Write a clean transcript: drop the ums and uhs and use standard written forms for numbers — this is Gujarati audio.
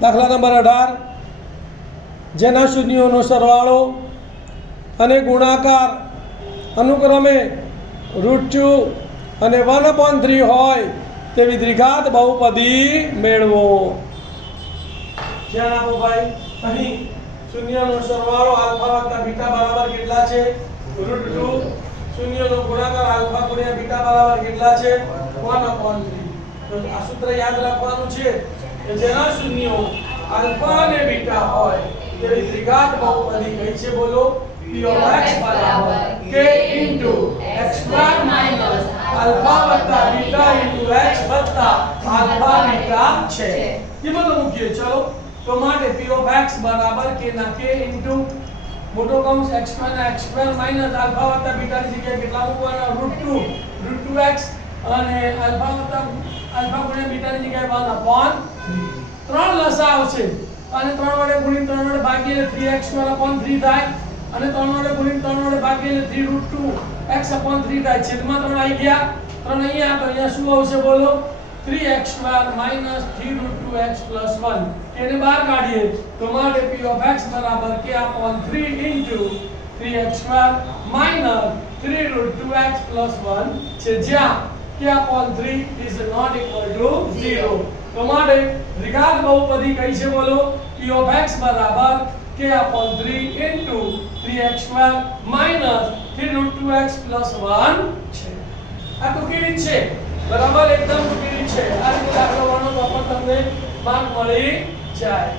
દાખલા નંબર 18 જેના શૂન્યોનો સરવાળો અને ગુણાકાર અનુક્રમે √2 અને 1/3 હોય તેવી દ્વિઘાત બહુપદી મેળવો। ધ્યાન આપો ભાઈ, અહીં શૂન્યનો સરવાળો આલ્ફા વત્તા બીટા બરાબર કેટલા છે? √2। શૂન્યનો ગુણાકાર આલ્ફા ગુણ્યા બીટા બરાબર કેટલા છે? 1/3। તો આ સૂત્ર યાદ રાખવાનું છે કે જેના શૂન્યો આલ્ફા અને બીટા હોય તેવી દ્વિઘાત બહુપદી કઈ છે? બોલો। p of x બરાબર k * x² - આલ્ફા વત્તા બીટા * x વત્તા આલ્ફા બીટા છે। કિંમતો મૂકીએ ચલો। તો માટે p of x બરાબર k ના k * મોટો કૌંસ x² ના x² - આલ્ફા વત્તા બીટા ની જગ્યાએ કેટલા મૂકવાના? √2x અને આલ્ફા વત્તા આલ્ફા ગુણ્યા બીટા ની જગ્યાએ 1/3। 3 લસા આવશે અને 3 વડે ગુણીને 3 વડે ભાગીએ એટલે 3x²/3 થાય અને 3 વડે ગુણીને 3 વડે ભાગીએ એટલે 3√2x/3 થાય। છેદમાં 3 આવી ગયા, 3 અહીંયા, તો અહીંયા શું આવશે? બોલો। 3x² - 3√2x + 1 એને બહાર કાઢીએ તો માટે p of x બરાબર k/3 * 3x² - 3√2x + 1 છે, જ્યાં k/3 is not equal to 0। તો માટે દ્વિઘાત બહુપદી કઈ છે? બોલો। p of x બરાબર k/3 * 3x² - 3√2x + 1 છે। આ ટૂંકી રીત છે, બરાબર, એકદમ ટૂંકી રીત છે। આ રીતે દાખલો ગણો તો પણ તમને માર્ક મળી જાય।